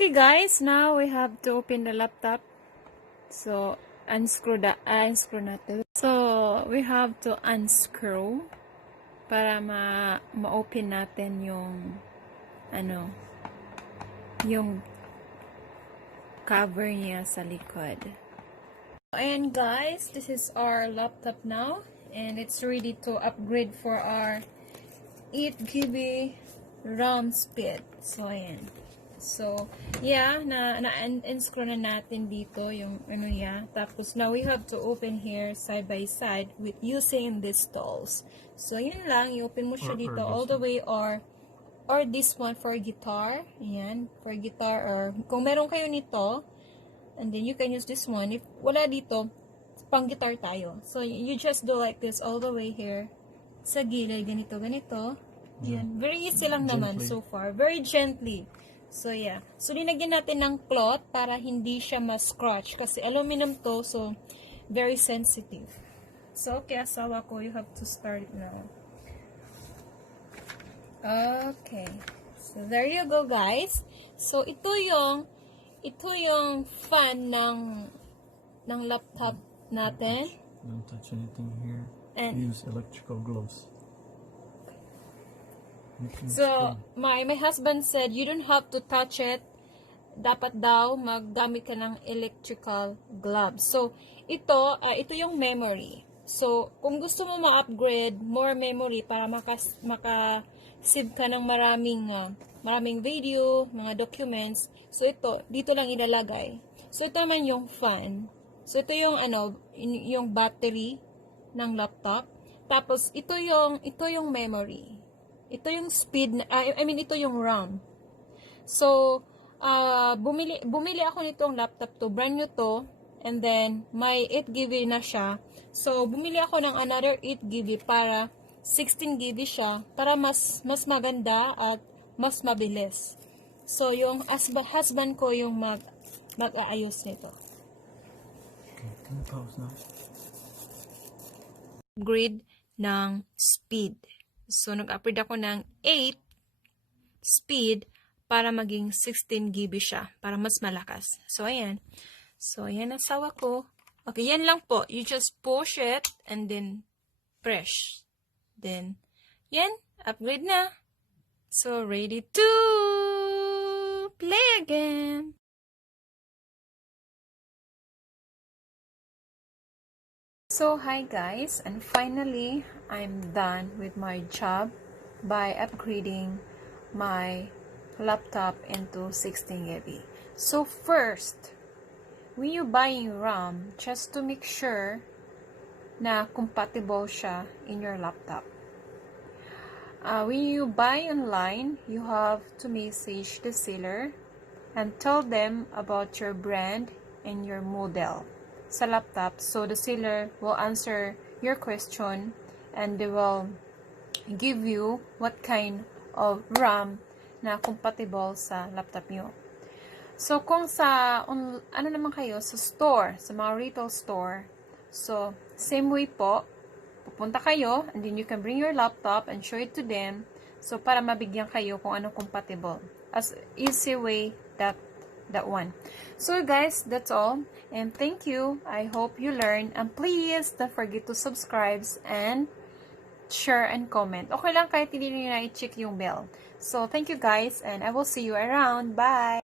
Okay guys, now we have to open the laptop. So, unscrew natin. So, we have to unscrew para ma-open natin yung yung cover niya sa likod. And guys, this is our laptop now and it's ready to upgrade for our 8 GB RAM speed. So, ayan. So, yeah, na-unscrew na natin dito yung niya. Tapos, now we have to open here side by side with using these tools. So, yun lang. I-open mo siya dito all the way or this one for guitar. Ayan, for guitar or kung meron kayo nito, and then you can use this one. If wala dito, pang guitar tayo. So, you just do like this all the way here. Sa gilid, ganito. Yan. Very easy lang naman so far. Very gently. So, yeah. So, linagyan natin ng cloth para hindi siya ma-scratch. Kasi aluminum to, so, very sensitive. So, okay, asawa ko, you have to start it now. Okay. So, there you go, guys. So, ito yung fan ng laptop natin. Don't touch anything here. And use electrical gloves. So, my husband said, you don't have to touch it. Dapat daw maggamit ka ng electrical gloves. So, ito yung memory. So, kung gusto mo ma-upgrade more memory para maka-save ka ng maraming video, mga documents. So, dito lang ilalagay. So, ito naman yung fan. So, ito yung yung battery ng laptop. Tapos, ito yung memory. Ito yung speed, ito yung RAM. So, bumili ako nitong laptop to, brand new to, and then, may 8 GB na siya. So, bumili ako ng another 8 GB para 16 GB siya, para mas maganda at mas mabilis. So, yung husband ko yung mag-aayos nito. Okay, can you pause now? Grid ng speed. So, nag-upgrade ako ng 8 speed para maging 16 GB siya. Para mas malakas. So, ayan. So, ayan asawa ko. Okay, yan lang po. You just push it and then press. Then, yan. Upgrade na. So, ready to play again. So, hi guys, and finally, I'm done with my job by upgrading my laptop into 16 GB. So first, when you buying RAM, just to make sure na compatible siya in your laptop. When you buy online, you have to message the seller and tell them about your brand and your model sa laptop, so the seller will answer your question and they will give you what kind of RAM na compatible sa laptop nyo. So kung sa naman kayo sa store, sa mga retail store, so same way po, pupunta kayo and then you can bring your laptop and show it to them, so para mabigyan kayo kung ano compatible. As easy way that one. So guys, that's all. And thank you. I hope you learn. And please don't forget to subscribe and share and comment. Okay lang kahit hindi nyo na i-check yung bell. So thank you guys and I will see you around. Bye!